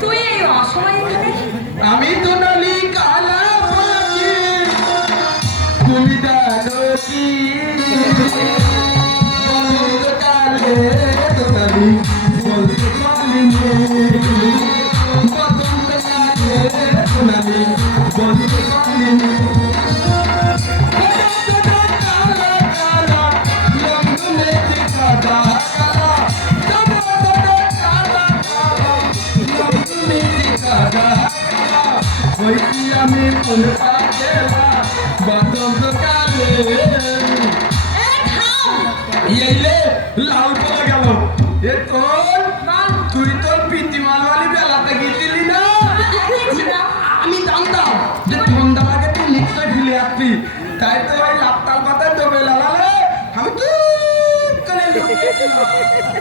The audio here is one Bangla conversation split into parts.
তুই এই অসময়ে এখানে? আমি তো নালি কালা পাখি, তুমি জানো কি বসন্তকালে তো নালি বলতে পারিনি, বসন্তকালে তো নালি বলতে পারিনি। আমি পুনটা গেলা বসন্তকালে। এইলে লাল পড়ে গেল। এ তোর তুই তোর পিতিমালওয়ালি বেলাতে গেছিলি না? আমি জানতাম যে সন্ধ্যাটাকে তুই নিশ্চয় ফেলে আসবি, তাই তো ওই লাপতাল পাতায় ডোবে লালালে আমি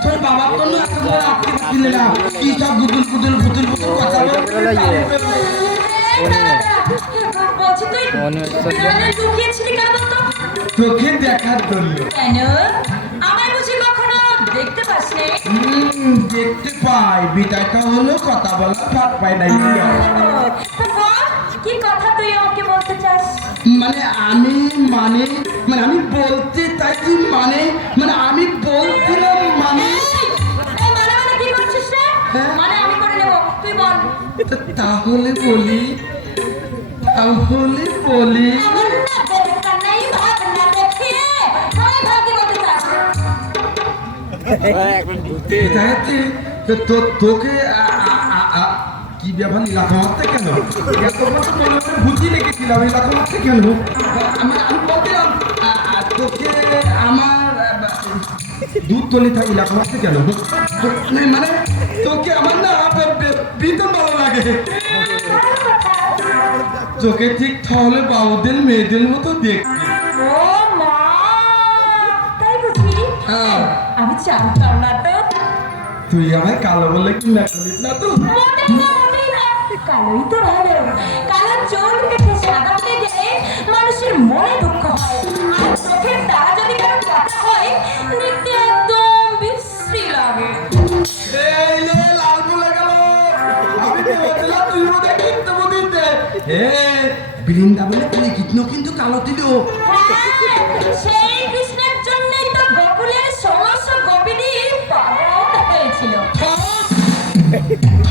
তোর বাবার জন্য এত বড় আপনি দিলে না, কি সব গুদুল গুদুল গুদুল গুদুল কথা তোকে দেখার জন্য। কেন আমায় বুঝি কখনো দেখতে পাসনি? দেখতে পাই, বিটাটা হলো কথা বলা ভাত পাই নাই। কি কথা তুই আমাকে বলতে চাস? মানে আমি মানে মানে আমি বলতে চাইছি মানে মানে আমি বলছিলাম মানে কি করছিস রে? মানে আমি করে নেব, তুই বল। তাহলে বলি তাহলে বলি আমার না দেখা নাই, ভাবনা দেখিয়ে তুই ভাবি বলতে চাস? তোকে কি ব্যাপার এলাকা মারতে কেন? বুঝি রেখেছিলাম এলাকা মারতে কেন? আমি বলছিলাম তোকে আমার দুধ তলি থাকি এলাকা মারতে কেন? মানে তোকে আমার না ভীষণ ভালো লাগে। তোকে ঠিক তাহলে বাবুদের মেয়েদের মতো দেখতে। ও মা, তাই বুঝি? হ্যাঁ। আমি জানতাম না তো। তুই আমায় কালো বলে কি না করিস না তো? কালোই তো ভালো, কালো চোখ দেখে সাদা হয়ে গেলে মানুষের মনে দুঃখ হয়, আর চোখের তারা যদি কারো কথা হয় দেখতে একদম বিশ্রী লাগে। এই লে লাল বলে গেল, আমি তো বলছিলাম তুই বোধহয় কিনতে বুঝিতে। বৃন্দাবনে তুই কৃষ্ণ কিন্তু কালো দিল। সেই কৃষ্ণের জন্যই তো গোকুলের সমস্ত গোপিনী পাগল হয়েছিল।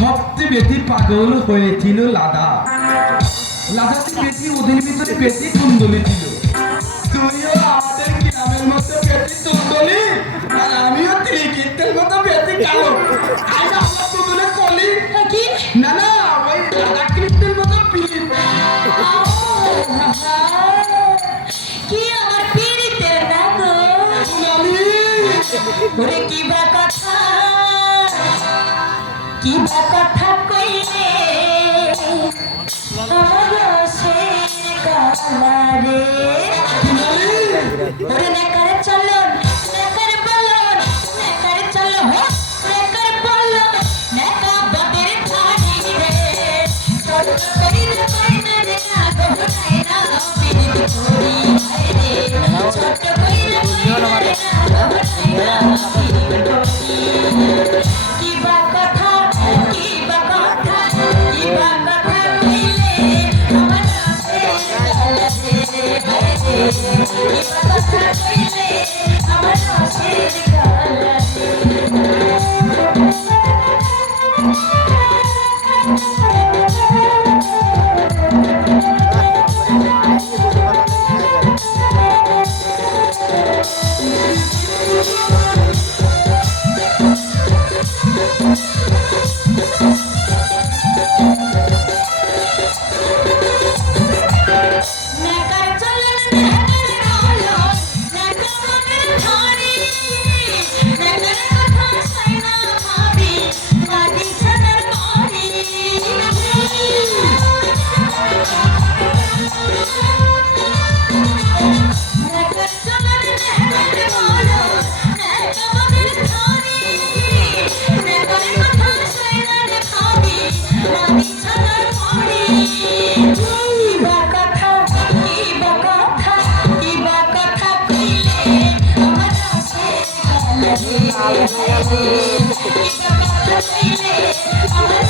সবচেয়ে বেশি পাগল হয়েছিল লাদা। লাদাতে বেশি ওদের ভিতরে বেশি কুন্দলি ছিল। তুইও আমাদের গ্রামের মতো বেশি কুন্দলি, আর আমিও ত্রিকীর্তের মতো বেশি কালো। আজ আমরা দুজনে কলি কি না না ওই রাধা কৃষ্ণের মতো পিলি। কি আমার পীড়িতের দেখো ওরে কি বা কথা, কি বা কথা কইলে আমার সে কালারে ওরে নেকারে চলো নেকারে বলো নেকারে চলো নেকারে বলো নেকা বদের ঠাড়ি রে ছোট করিলে বাইনা রে না গোহনাই না পীড়িত করি রে ছোট করিলে বাইনা রে না গোহনাই না পীড়িত করি। কি বা কথা কি বা কথা কি বা কথা কইলে আমার সে কালারে রে কি বা কথা কইলে আমার সে কালারে। নেকার চলন নেকার বলো নেকা মনের ধরি নেকার কথা সাইনা ভাবি ভাবি ছানার করি। নেকার চলন নেকার বলো নেকা মনের ধরি নেকার কথা সাইনা ভাবি ভাবি ছানার করি। আমার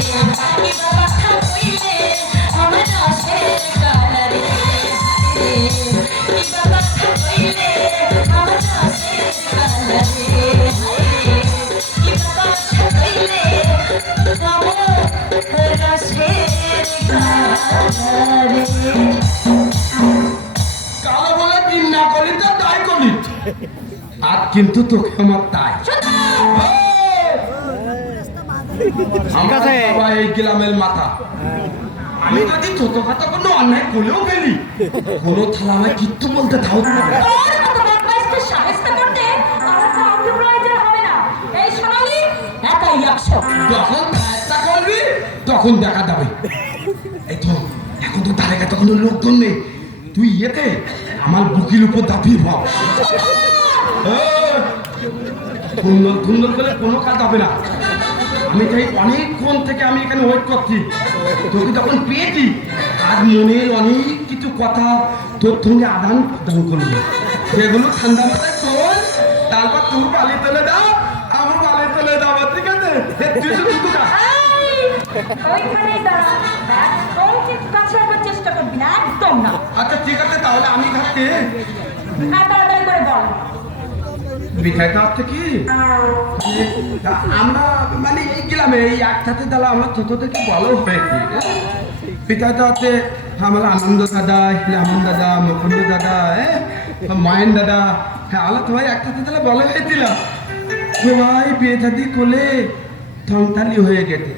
কি কথা কইলে আমার রসের কালারে কি কথা কইলে আমার রসের কালারে কি কথা কইলে আমার রসের কালারে কালো বলে দিন না করলি তো তাই করলি আর কিন্তু তোকে আমার তাই আমার বাবা এই গ্রামের মাথা আমি যদি ছোটখাটো কোনো অন্যায় করলেও ফেলি কোনো থালা আমায় কিচ্ছু বলতে থাও তোর মতো বদমাইশকে সাহায্য করতে আমার কাউকে প্রয়োজন হবে না। এই সোনালি একাই 100। যখন চেষ্টা করবি তখন দেখা যাবে এই তো এখন তো তার কাছে কোনো লোকজন নেই তুই এতে আমার বুকের উপর দাপিয়ে ভাব সুন্দর সুন্দর করে কোনো কাজ হবে না আমি তাই অনেকক্ষণ থেকে আমি এখানে ওয়েট করছি তোকে যখন পেয়েছি আজ মনের অনেক কিছু কথা তোর সঙ্গে আদান প্রদান করবো যেগুলো ঠান্ডা মাথায় তোর তারপর তুই বালি তুলে দাও আমার বালি তুলে দাও ঠিক আছে তুই শুধু দুটো ওইখানেই দাঁড়া। একদম কিন্তু কাছে আসার চেষ্টা করবি না, একদম না। আচ্ছা ঠিক আছে তাহলে আমি থাকতে আর তাড়াতাড়ি করে বল। মিঠাইটা হচ্ছে কি আমরা মানে এই গ্রামে এই একসাথে দাদা আমরা ছোট থেকে বড় হয়েছি পিঠাটা হচ্ছে আমার আনন্দ দাদা রামন দাদা মুকুন্দ দাদা মায়ন দাদা হ্যাঁ আমরা সবাই একসাথে তাহলে বড় হয়েছিলাম সবাই বিয়ে শাদি করলে সংসারী হয়ে গেছে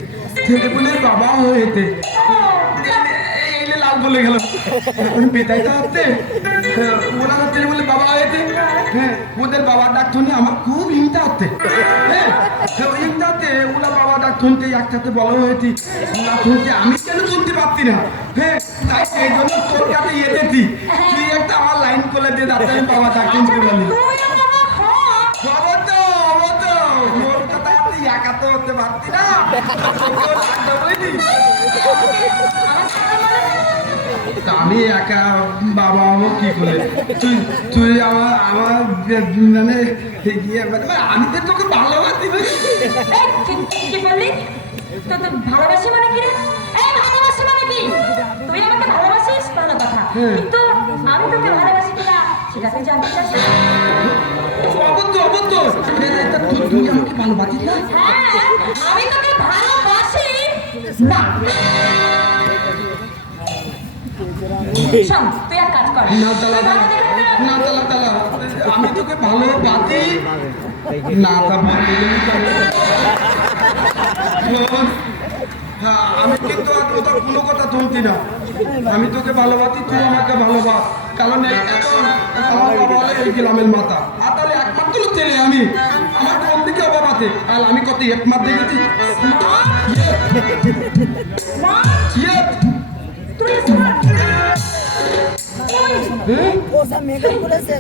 ছেলেপুলের বাবা হয়েছে এই লাল বলে গেল এখন পেটাইতে হচ্ছে ওরা হচ্ছে বলে বাবা হয়েছে হ্যাঁ ওদের বাবা ডাক শুনে আমার খুব হিংসা হচ্ছে হ্যাঁ হিংসা হচ্ছে ওরা বাবা ডাক শুনতে একসাথে বড় হয়েছি ওরা শুনছে আমি কেন শুনতে পারছি না হ্যাঁ তাই সেই জন্য তোর কাছে এসেছি তুই একটা আমার লাইন করে দিয়ে যাতে আমি বাবা ডাক শুনতে বলি বাবা তো মোর কথা তুই একা তো হতে পারছি না আমি একা বাবা আমার কি করে তুই তুই আমার মানে আমি তো তোকে ভালোবাসি কি বললি? তো ভালোবাসি মানে কি রে? এই ভালোবাসি মানে কি? তুই আমাকে ভালোবাসিস ভালো কথা, কিন্তু আমি তোকে ভালোবাসি কিনা সেটা তুই জানতে চাস না? অবশ্য তুই আমাকে ভালোবাসিস না? হ্যাঁ, আমি তোকে ভালোবাসি না। শোন, তুই এক কাজ কর। না তালা আমি তোকে ভালোবাসি না তা আমি কিন্তু আর কোথাও কোনো কথা শুনছি না আমি তোকে ভালোবাসি তুই আমাকে ভালোবাস কারণ আমার বাবা হলে এই গ্রামের মাথা আর তাহলে একমাত্র ছেলে আমি আমার কোন দিকে অভাব আছে আর আমি কত একমাত্র দেখেছি ওসব মেকআপ করেছে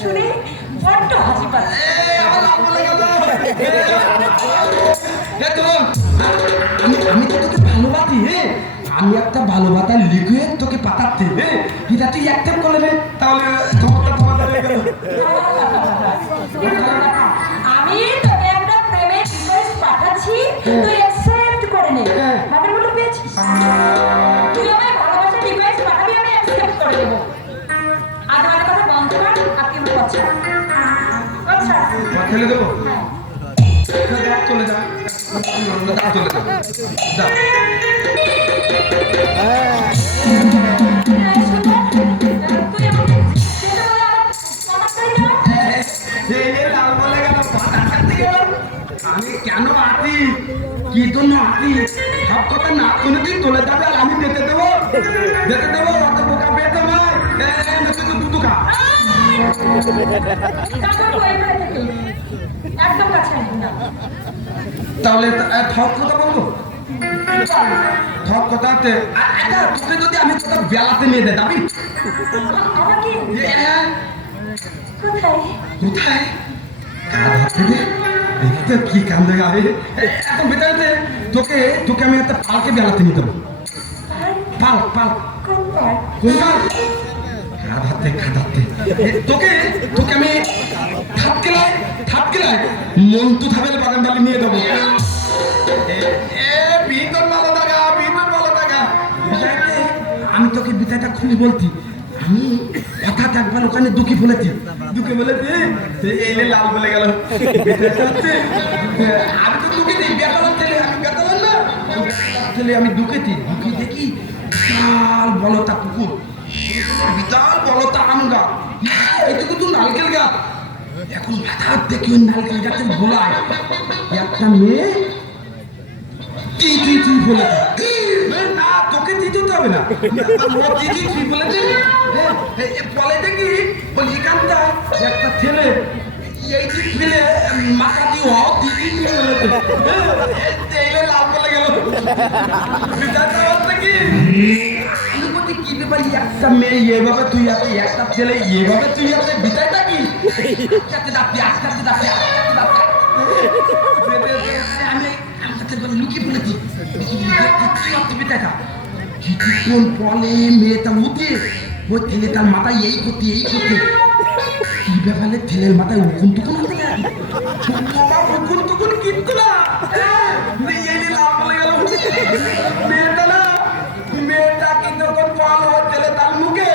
শুনে বড্ড হাসি পাচ্ছে। আমি তো তোকে ভালোবাসি হ্যাঁ আমি একটা ভালোবাসা লিখে তোকে পাঠাচ্ছি হ্যাঁ এটা তুই অ্যাকসেপ্ট করলে রে তাহলে তোমার হয়ে গেল আমি তোকে একটা প্রেমের রিকোয়েস্ট পাঠাচ্ছি, তুই অ্যাকসেপ্ট করে নে। ভাবের মতো পেয়েছিস? তুই আমায় ভালোবাসার রিকোয়েস্ট পাঠাবি, আমি অ্যাকসেপ্ট করে নেব। আর আমার কথা বন্ধ কর, আপনি আমার কথা। আচ্ছা খেলে দেবো হ্যাঁ। চলে যা চলে যা আমি কেন আছি কি জন্য আছি সব কথা না কোনোদিন চলে যাবে আর আমি যেতে দেবো অত বোকা পেতে নয় দুটো খা একদম কাছে না। তাহলে ঠক কথা বলবো ঠক কথাতে তোকে যদি আমি কোথাও বেলাতে নিয়ে দেয় যাবি আমাকে কোথায়? কোথায় দেখতে কি কান্দে গাবে এত বেটাতে তোকে তোকে আমি একটা পালকে বেলাতে নিয়ে দেবো পাল কোন পাল? কোন পাল কাঁদাতে কাঁদাতে তোকে তোকে আমি থাপকেলাই মন্তু থাবেল বাগান বালি নিয়ে দেবো ভিতর ভালো থাকা আমি তোকে বিদায়টা খুলে বলতি আমি হঠাৎ একবার ওখানে দুঃখে বলেছি এই লাল বলে গেল আমি তো দুঃখে দিই বেতন ছেলে আমি বেতন না ছেলে আমি দুঃখেছি দুঃখে দেখি বিশাল বলতা কুকুর বিশাল বলতা আম গাছ এইটুকু তো নারকেল গাছ এখন হঠাৎ দেখি ওই নারকেল গাছের গোলায় একটা মেয়ে তুই বলে না তোকে দিতে হবে না তুই বলেছে বলে দেখি বলি এখানটা একটা ছেলে এই দিক ফেলে মাথা দিয়ে দিদি বলেছে লাভ বলে গেল আমি বলছি কি ব্যাপার একটা মেয়ে এভাবে তুই আছে একটা ছেলে এভাবে তুই আছে বিদায়টা কি আমি লুকিয়ে পড়েছি কিছুক্ষণ পরে মেয়েটা উঠে ওই ছেলেটার মাথায় এই করতে কি ব্যাপারে ছেলের মাথায় উকুন টুকুন আনতে উকুন টুকুন কিনতো না লাভ বলে গেল মেয়েটা কিন্তু ফল ছেলে তার মুখে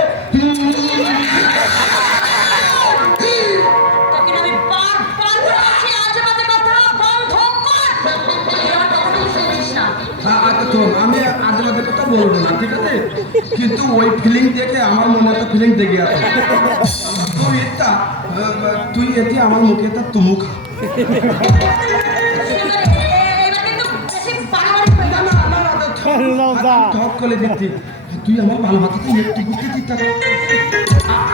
তোকে আমি বারবার বলছি আজে বাজে কথা বন্ধ কর তুই আমার কথা তো শুনিস না আচ্ছা শোন আমি আজে বাজে কথা বলবো না ঠিক আছে কিন্তু ওই ফিলিং দেখে আমার মনে একটা ফিলিং দেখে আছে তুই এটি আমার মুখে একটা তুমু খা ঠক করে দিচ্ছি তুই আমার ভালোবাসাতে একটু বুঝতে দিতে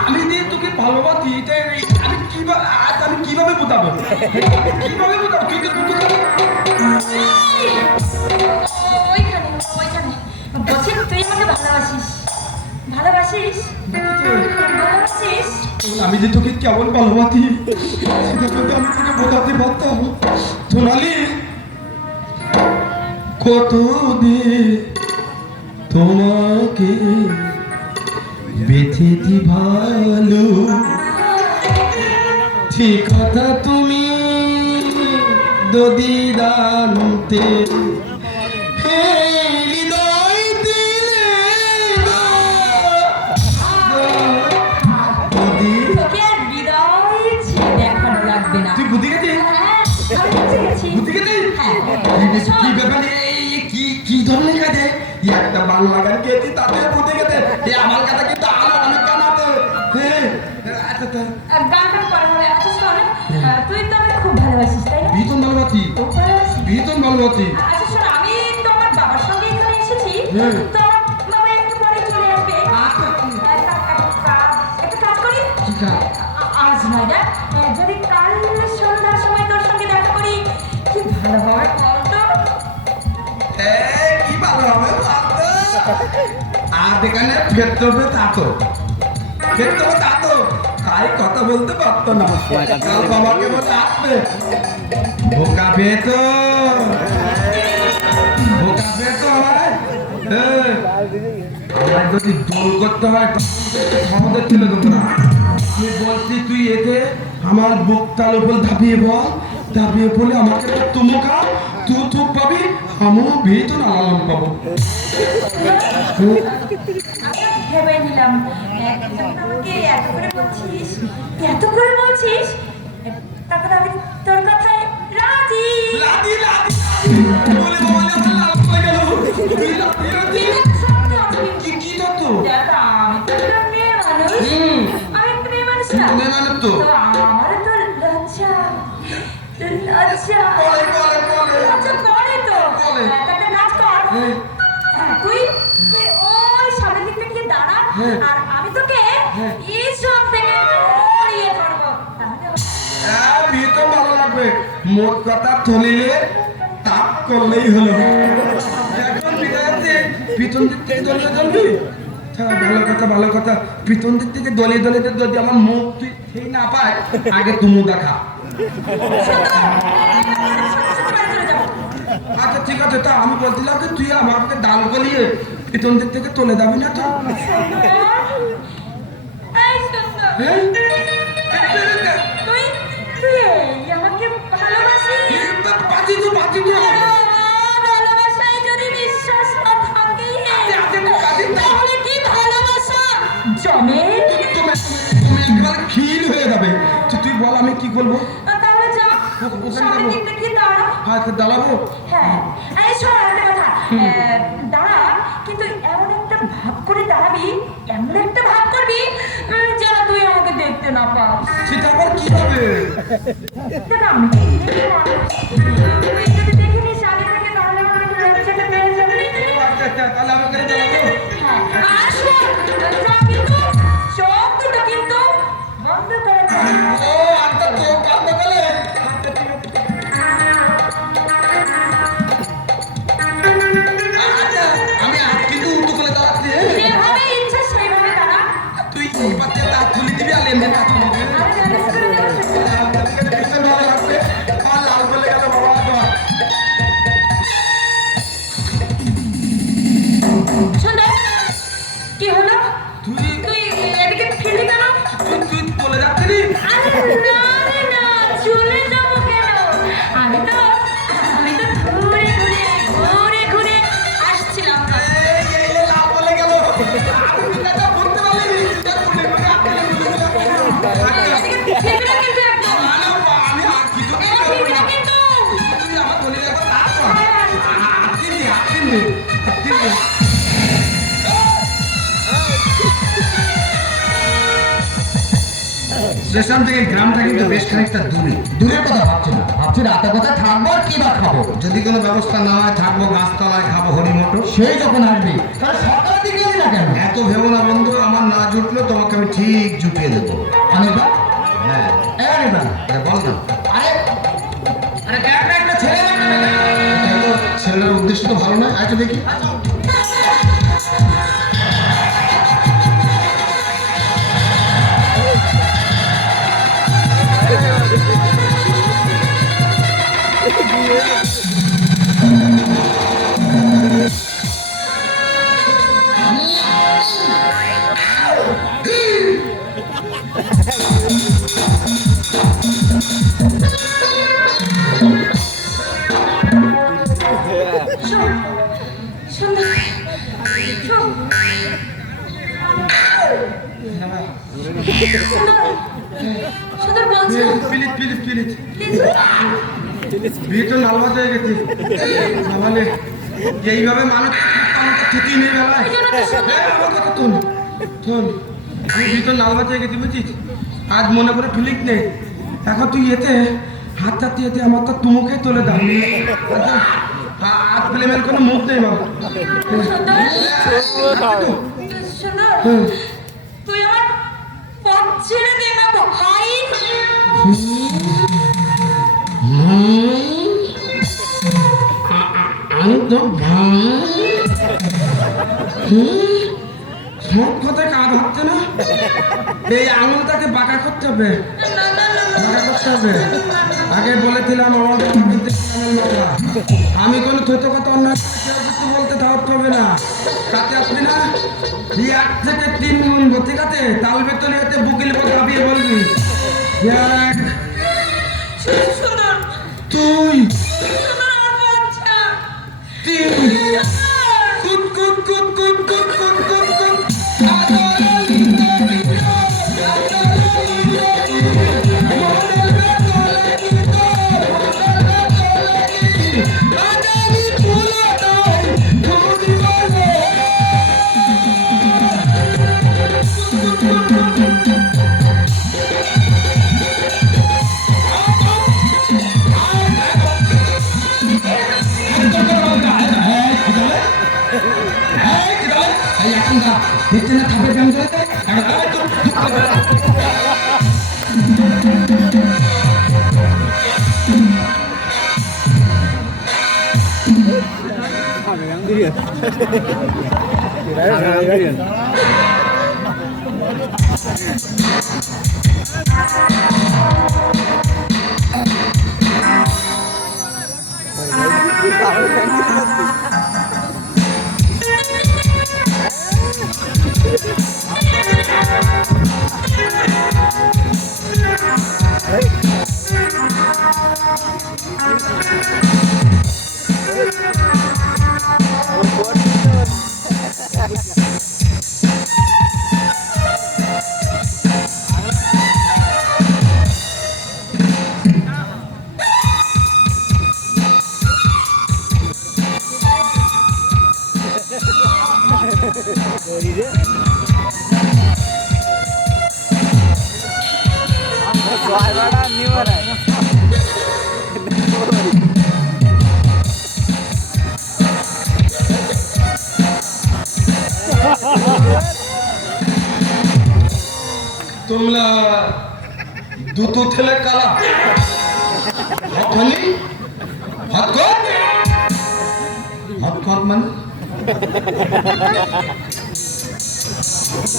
আমি দিয়ে তোকে ভালোবাসি আমি কিভাবে বোঝাবো তুই বলছি তুই আমাকে ভালোবাসিস আমি যে তোকে কেমন ভালোবাসি সেটা কিন্তু আমি তোকে বোঝাতে পারতাম সোনালি কতদিন তোমাকে বেঁচেছি ভালো ঠিক কথা তুমি দদিদান্তে তুই বুঝে গেছিস কি ব্যাপারে কি ধরনের কাজে একটা বাংলা গান গেছি তাতে বুঝে গেছে আমার কথা কিন্তু অনেক গান আছে তুই তো আমাকে খুব ভালোবাসিস তাই না? ভীষণ ভালোবাসি আচ্ছা শোন আমি তো আমার বাবার সঙ্গে এখানে এসেছি তো আমার বাবা একটু পরে চলে আসবে একটা কাজ করি কি কাজ? আজ নয় না যদি কাল সন্ধ্যার সময় তোর সঙ্গে দেখা করি কি ভালো হবে বলতো কি ভালো হবে আর এখানে ফেরতে হবে তাতো তাই কথা বলতে পারতো না কাল বাবাকে বলে আসবে বোকা পেতো আমায় যদি দোল করতে হয় আমাদের ছেলে দেবো না তুই বলছি তুই এতে আমার বুকটার উপর ধাপিয়ে বলে আমাকে তুমো খা তুই থুক পাবি আমিও ভীষণ আলাম পাবো ভেবে নিলাম আমাকে এত করে বলছিস তারপরে আমি তোর কথায় রাজি বলে লাল হয়ে গেল কি তত্ত্ব আমি তো একটা মেয়ে মানুষ আমি একটা মেয়ে মানুষ না মেয়ে মানুষ তো আমার তো লজ্জা আচ্ছা পরে তো একটা কাজ কর তুই ওই সামনের দিক থেকে দাঁড়া আর আমি তোকে এই সব থেকে জড়িয়ে ধরবো ভীষণ ভালো লাগবে মোট কথা থলিলে তাপ করলেই হলো এখন বিদায়তে পিছন দিক থেকে দলিয়ে ধরবি ভালো কথা পিছন দিক থেকে দলিয়ে যদি আমার মুখ তুই সেই না পায় আগে তুমি দেখা আচ্ছা ঠিক আছে তা আমি বলছিলাম যে তুই আমাকে ডাল গলিয়ে পিছন দিক থেকে চলে যাবি না তো হ্যাঁ? তুই তুই এই আমাকে ভালোবাসিস? বাজি তো ভালোবাসায় যদি বিশ্বাস না থাকে তাহলে কি ভালোবাসা জমে? তুমি একবার ক্ষীর হয়ে যাবে। তুই বল আমি কি করবো? তাহলে যা ওখানে সামনের যাবো। দিকটা কি দাঁড়া। হ্যাঁ দাঁড়াবো। হ্যাঁ এই শোন একটা কথা, দাঁড়া কিন্তু এমন একটা ভাব করে দাঁড়াবি, এমন একটা ভাব করবি যেন তুই আমাকে দেখতে না পাস। সেটা আবার কি হবে? দেখ আমি তো দেখি মানুষ। তুই যদি দেখে নিস আগে থেকে তাহলে আমার একটু লজ্জাটা বেড়ে যাবে। আচ্ছা তাহলে আমাকে দাঁড়াবো। হ্যাঁ আর শোন, কিন্তু চোখ দুটো কিন্তু বন্ধ করে দে। ও আচ্ছা তো কাঁদতে গেলে আমি হাত কিন্তু উল্টো করে দাঁড়াচ্ছি। যেভাবে ইচ্ছা সেইভাবে দাঁড়া। তুই এই পাতে দাঁত খুলে দিবি আর লেনদেন কাজ করবি। আর ম্যানেজ করে দেওয়া ভীষণ ভালো লাগবে। আমার লাল বলে গেল বাবা তোমার। শোনো, কি হলো? তুই তুই এদিকে ফিরলি কেন? তুই চলে যাচ্ছিলি? আরে না রে না, চলে যাবো কেন? আমি তো ঘুরে ঘুরে আসছিলাম। এই লাল বলে গেল। আমি কথা বলতে পারলি না। চিন্তা করলি মানে আপনি এদিকে ফিরবি না কিন্তু একদম। আমি হাত কিন্তু ফিরবি না কিন্তু। তুই আমার বলে গেল তারপর হাত স্টেশন থেকে গ্রামটা কিন্তু বেশ খানিকটা দূরে। দূরের কথা ভাবছি না, ভাবছি রাতে কোথায় থাকবো আর কি বা খাবো। যদি কোনো ব্যবস্থা না হয় থাকবো গাছতলায়, খাবো হরি মটর। সেই যখন আসবি তাহলে সকালের দিকে এলি না কেন? এত ভেবো না বন্ধু, আমার না জুটলো তোমাকে আমি ঠিক জুটিয়ে দেবো। অনিতা, হ্যাঁ অনিতা, বল না। আরে আরে দেখ না, একটা ছেলে লাগবে না। এটা তো ছেলের উদ্দেশ্য তো ভালো নয়। আচ্ছা দেখি। সুন্দর সুন্দর বলছো প্লিজ প্লিজ প্লিজ বিয়ে তো নালবাদ হয়ে গেছে। নাহলে এইভাবে মানুষ ছুটি নেই বেলায়। আমার কথা শোন শোন, আমি বিয়ে তো নালবাদ হয়ে গেছি বুঝছিস। আজ মনে করে ফিলিক নেই। এখন তুই এতে হাত চাতে এতে আমার তো তুমুকে তুলে দাও। হাত ফিল্মের কোনো মুখ নেই বাবা। সুন্দর তুই আমার পথ ছেড়ে দে না ভাই। আমি তো সব কথায় কাজ হচ্ছে না। এই আঙুলটাকে বাঁকা করতে হবে, বাঁকা করতে হবে। আগে বলেছিলাম আমাদের কিন্তু আমি কোনো ছোট কথা অন্যায় কেউ কিছু বলতে দাওয়াত হবে না। তাতে আপনি না এই 1 থেকে 3 গুনবো, ঠিক আছে? তাল বেতনে এতে বুকিল ভাবিয়ে বলবি এক সুন্দর তুই সুন্দর আমার বাচ্চা 3 কুত কুত কুত কুত কুত কুত কুত কুত দেখতে না খাবে ব্যায়াম করে সুন্দর তোমরা দুটো ছেলে কালা হাতখানি হাত কর হাত কর মানে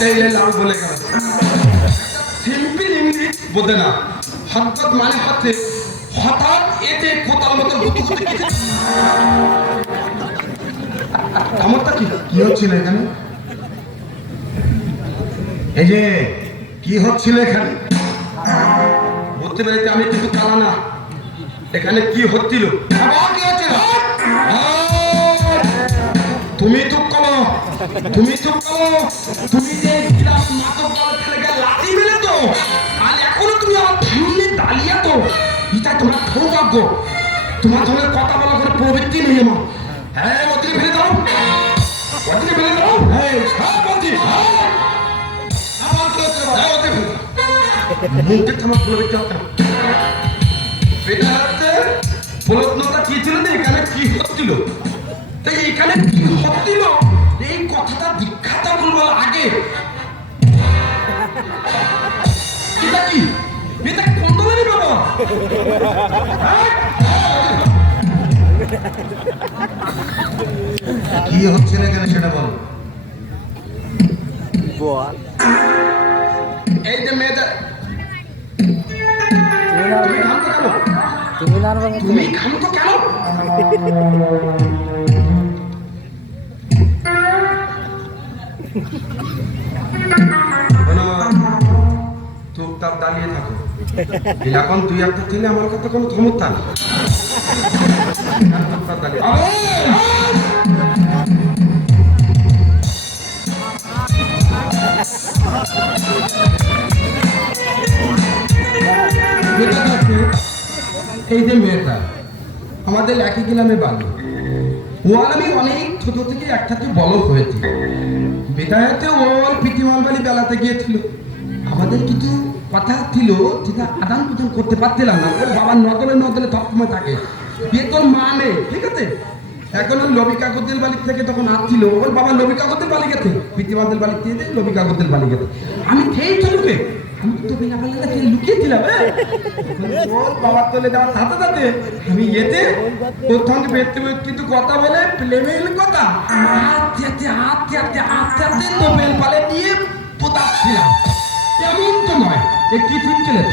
এই লাউ বলে গেল সিম্পল ইংলিশ বোঝে না হাত কর মানে হাতে হঠাৎ এতে কোতার মতো গুতু গুতু ক্ষমতা কি হচ্ছিল এখানে এই যে কি হচ্ছিল এখানে বলতে পেরেছি আমি কিন্তু কালা না এখানে কি হচ্ছিল আবার কি হচ্ছিল তুমি তো কলো তুমি যে গ্রাম নাটক ছেলেকে লাঠি মেলে তো আর এখনো তুমি আমার সামনে দাঁড়িয়ে তো এটা তোমার সৌভাগ্য তোমার সঙ্গে কথা বলা কোনো প্রবৃত্তি নেই আমার হ্যাঁ অতি ফেলে দাও হ্যাঁ বলছি মুখে থামা প্রবৃত্তি হতাম এটা হচ্ছে প্রশ্নটা কি ছিল না এখানে কি হচ্ছিল তাই এখানে কি হচ্ছিল এই কথাটা বিখ্যাত বলবার আগে এটা কি এটা কোন ধরনের বাবা কি হচ্ছে না এখানে সেটা বল এই যে মেয়েটা তুমি খামতো কেন চুপচাপ দাঁড়িয়ে থাকো এখন তুই একটা ছেলে আমার কাছে কোনো ক্ষমতা নেই চুপচাপ দাঁড়িয়ে এই যে মেয়েটা আমাদের একই গ্রামে বাড়ি ও আর আমি অনেক ছোট থেকে একসাথে বড় হয়েছি বিদায়তে ওর পিটিমাল বাড়ি বেলাতে গিয়েছিল আমাদের কিছু কথা ছিল যেটা আদান প্রদান করতে পারছিলাম না ওর বাবার নদলে সবসময় থাকে বিয়ে তোর মা নেই ঠিক আছে এখন ওই লবি কাগজের বাড়ি থেকে তখন আসছিল ওর বাবা লবি কাগজের বাড়ি গেছে পিটিমালদের বাড়ি দিয়ে লবি কাগজের বাড়ি গেছে আমি খেয়ে চলবে আমি তো লুকিয়েছিলাম ওর বাবার তলে যাওয়ার সাথে সাথে আমি এতে ওর সঙ্গে কিন্তু কথা বলে প্লেমেল কথা আস্তে তোপেল পালে নিয়ে পোতাচ্ছিলাম এমন তো নয় এ কি ঠিক গেলেন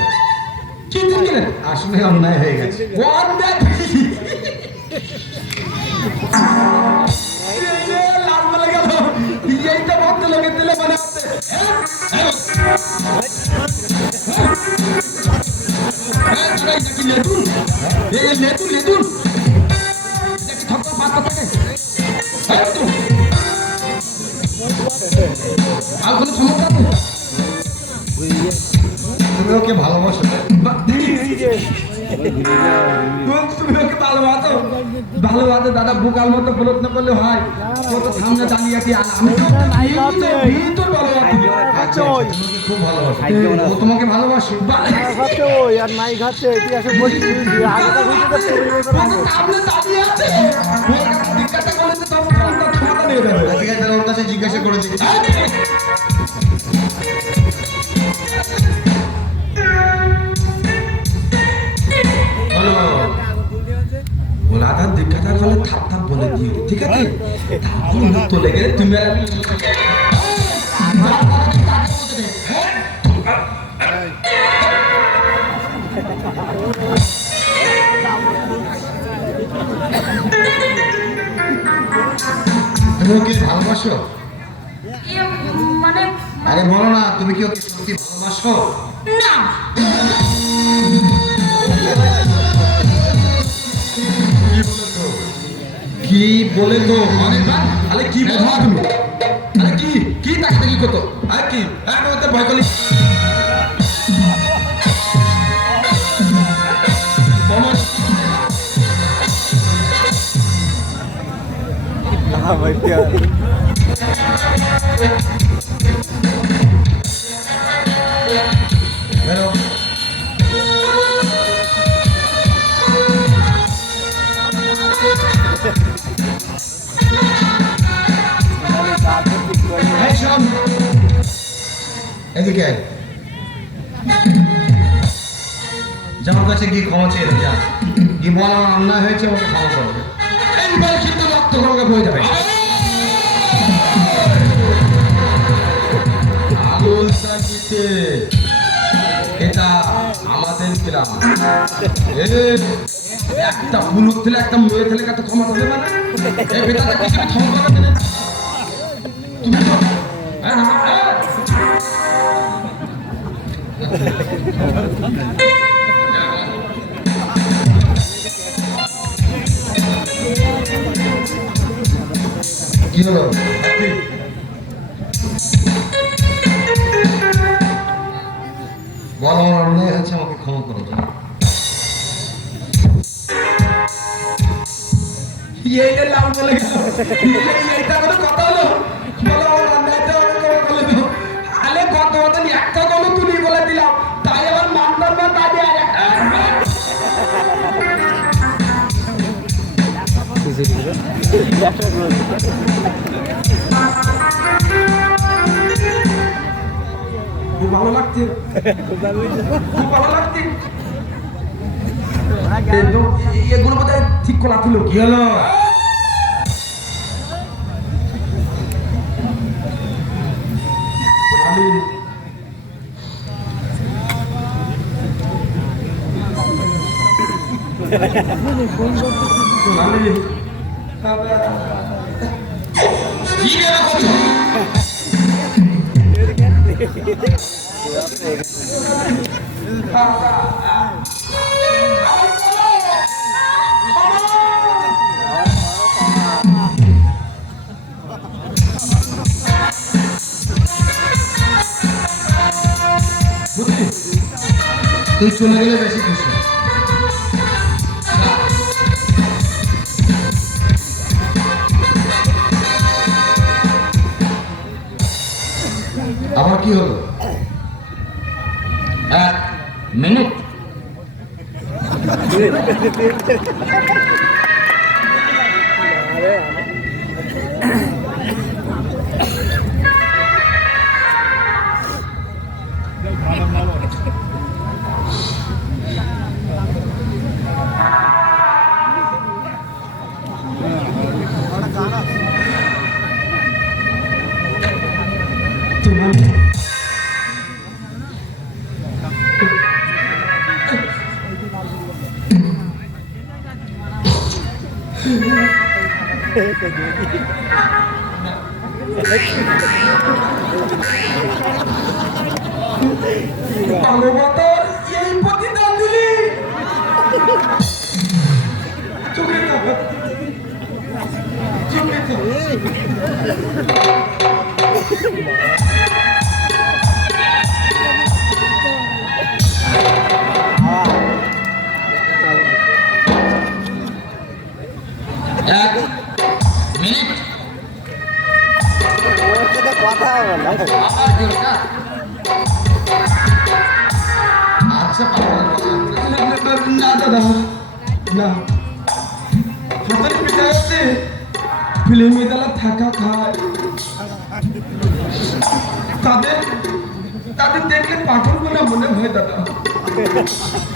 আসলে অন্যায় হয়ে গেছে অন্যায় লাভ বলে গেল এইটা ভাবতে লেগে দিলে মানে তুমি ওকে ভালোবাসো ভালোবাসো দাদা বুকাল মতো প্রশ্ন করলে হয় ও তো সামনে দাঁড়িয়ে আছি আমি তো খুব ভালোবাসি ও তোমাকে ভালোবাসি আর নাই ঘাটছে ইতিহাসে বলছি ওর কাছে জিজ্ঞাসা করে দেখি আধার জিজ্ঞাসা করলে থাপ বলে দিও ঠিক আছে তারপর তোলে গেলে তুমি তুমি ওকে ভালোবাসো মানে আরে বলো না তুমি কি ওকে সত্যি ভালোবাসো না কি বলে তো মানে আরে কি বলো তুমি আরে কি তাকে কি করতো আরে কি তো ভয় করলি এদিকে আয়। যা আমার কাছে গিয়ে ক্ষমা চেয়ে যা কি বল আমার অন্যায় হয়েছে আমাকে ক্ষমা করবে এইবার কিন্তু রক্ত গঙ্গা বয়ে যাবে আগুন সাজিতে এটা আমাদের গ্রাম একটা পুলুক ছেলে একটা মেয়ে ছেলেকে তো ক্ষমা করবে না এই বেটাটা কিছু ক্ষমা করবে না তুমি তো হ্যাঁ হ্যাঁ কি হলো বল আমার অন্যায় হয়েছে আমাকে ক্ষমা করো এইটা লাভ বলে গেল এইটা কোনো কথা হলো বলো আমার অন্যায়টা আমাকে ক্ষমা করে দাও আলে কত কথা একটা কোনো তুমি বলে দিলাম তাই আমার মানতাম না তাই আর খুব ভালো লাগছে খুব ভালো লাগছে কিন্তু এগুলো বোধহয় ঠিক করা ছিল কি হলো তুই চলে গেলে বেশি খুশি আবার কি হলো 1 মিনিট ভালোবাসার এই প্রতিদান দিলি চোখে মিনিট কথা বলা আচ্ছা না দাদা না হাতের পিঠা আছে ফিল্মি দালা থাকা খায় তাদের তাদের দেখলে পাগল বলে মনে হয় দাদা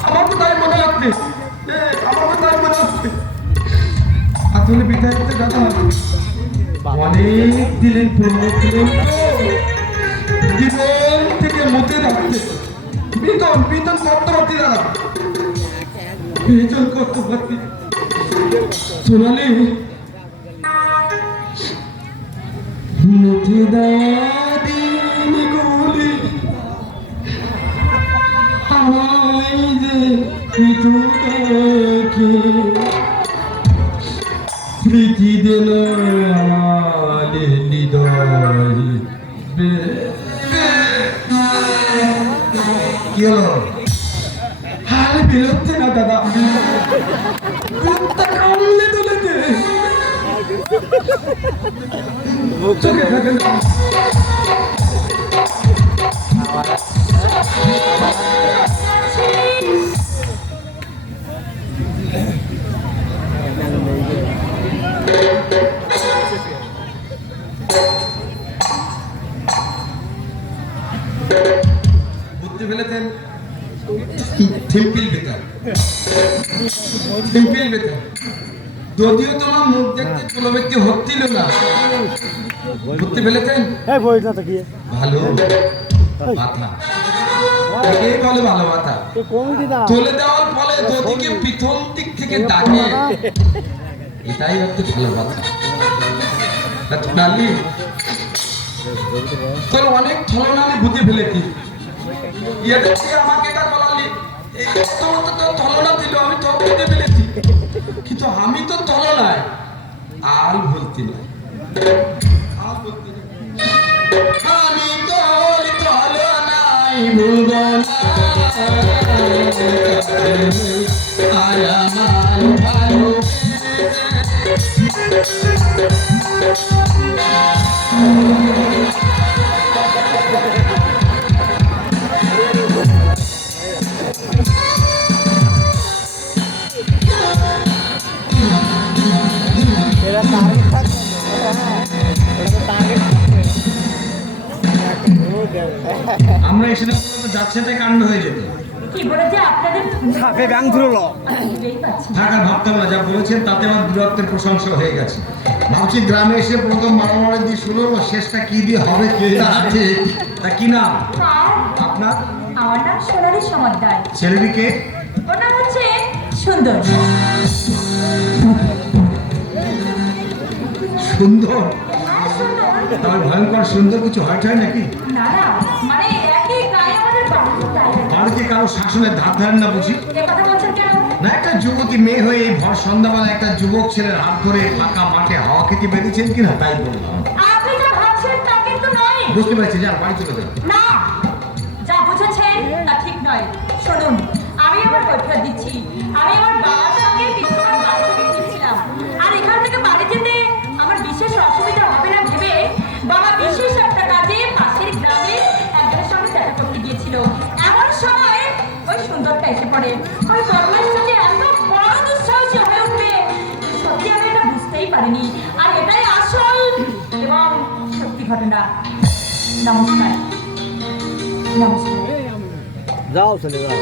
আমার তো তাই মনে হচ্ছে আমার তো তাই মনে হচ্ছে হাতুলে পিঠা হচ্ছে দাদা অনেক দিলেন পুরনো ছিলেন জীবন থেকে মতে রাখতে বেতন বেতন করতে পারতি দাদা বেতন করতে পারতি সোনালি মুঠে দিন গুলি হাওয়াই যে ঋতু দেখে স্মৃতি দিল আমাদের হৃদয় কি হলো আর বেরোচ্ছে না দাদা কুত্তা কামড়ে তুলেছে চোখে থাকে না বুঝতে ফেলেছেন? Simple better, simple better. যদিও তোমার মুখ দেখতে কোনো ব্যক্তি হচ্ছিল না, বুঝতে ফেলেছেন? এই বইটা তো কি ভালো মাথা, একেই বলে ভালো মাথা। তো কমিটি দাও তুলে দেওয়ার ফলে যদিকে প্রথম দিক থেকে ডাকে, এটাই হচ্ছে ভালো কথা। ডালি তোর অনেক ছলনা আমি বুঝে ফেলেছি। এটা থেকে আমাকে এটা বলালি, তোর তো ছলনা ছিল, আমি তো বুঝে ফেলেছি, কিন্তু আমি তো ছলনায় আর বলতে নাই, আর বলতে নাই। আমি তোর ছলনায় ভুলব না, আর আমার ভালো এরা টার্গেট থাকবে ওটা তো টার্গেট আমরা এসে যাচ্ছে তাই কাণ্ড হয়ে যেত। কি বলে যে আপনাদের সাপে ব্যাং ধরলো আমি বুঝতেই পারছি না। থাক আর ভাবতে হবে না, যা বলেছেন তাতে আমার দূরত্বের প্রশংসা হয়ে গেছে। ভাবছি গ্রামে এসে প্রথম মারামারি দিয়ে শুরু হলো, শেষটা কি দিয়ে হবে কে জানে। তা কি নাম আর আপনার? আমার নাম সোনালী সমাদ্দার। ছেলেটিকে ওর নাম হচ্ছে সুন্দর। সুন্দর? হ্যাঁ, সুন্দর। তার ভয়ঙ্কর সুন্দর কিছু হয় ঠয় নাকি? না না, মানে একই গায়ে আমাদের বাড়ি, তাই না? বাড়িতে কারো শাসনের ধার ধারেন না বুঝি? এ কথা বলছেন কেন? না, একটা যুবতী মেয়ে হয়ে এই ভর সন্ধ্যাবেলা একটা যুবক ছেলের হাত ধরে ফাঁকা মাঠে হাওয়া খেতে বেরিয়েছেন কিনা তাই বললাম। আপনি যা ভাবছেন তা কিন্তু নয়। বুঝতে পারছি, যান বাড়ি চলে যান। না, যা বুঝেছেন তা ঠিক নয়। শুনুন, আমি আমার কৈফিয়ত দিচ্ছি। আমি আমার বাবার সঙ্গে কিছুক্ষণ বাড়ি থেকে ফিরছিলাম, আর এখান থেকে বাড়ি যেতে আমার বিশেষ অসুবিধা হবে না ভেবে বাবা বিশেষ একটা কাজে পাশের গ্রামে একজনের সঙ্গে দেখা করতে গিয়েছিল। এমন সময় ওই সুন্দরটা এসে পড়ে। ওই বদমাইশটা যে এত বড় দুঃসাহসী হয়ে উঠবে, সত্যি আমি এটা বুঝতেই পারিনি। আর এটাই আসল এবং সত্যি ঘটনা। নমস্কার। নমস্কার। যাও চলে যাও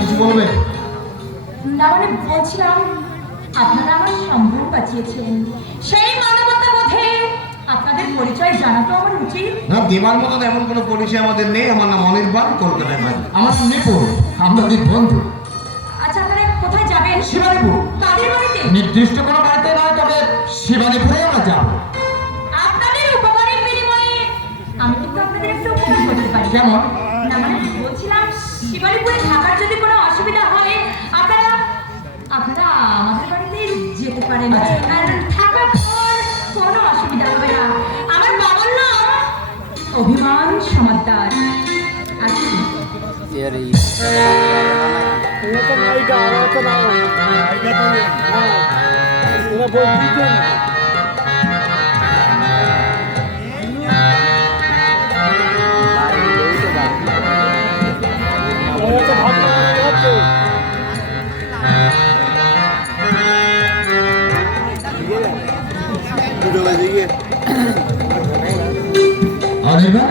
কিছু বলবেন? না মানে বলছিলাম, আপনারা আমার সম্ভ্রম বাঁচিয়েছেন, সেই মানবতা বোধে আপনাদের পরিচয় জানা তো আমার উচিত। না, দেবার মতো এমন কোনো পরিচয় আমাদের নেই। আমার নাম অনির্বাণ, কলকাতায় বাড়ি। আমার নেপো, আমাদের বন্ধু আচ্ছা, আপনারা কোথায় যাবেন? শিবানীপুর। তাদের বাড়িতে? নির্দিষ্ট কোনো বাড়িতে নয়, তবে শিবানীপুরে আমরা যাবো। আপনাদের উপকারের বিনিময়ে আমি কিন্তু আপনাদের একটা উপকার করতে পারি। কেমন? না মানে বলছিলাম, শিবানীপুরে থাকার যদি কোনো অসুবিধা হয়, আপনারা আপনারা আমাদের বাড়িতে যেতে পারেন। আর থাকার পর কোনো অসুবিধা হবে না। আমার বাবার নাম অভিমান সমাদ্দার। আচ্ছা, এটা তো নায়িকা আর তো নাও নায়িকা তুমি এরা বই দিতে না ওরা তো ভাবনা করতে অনির্বাণ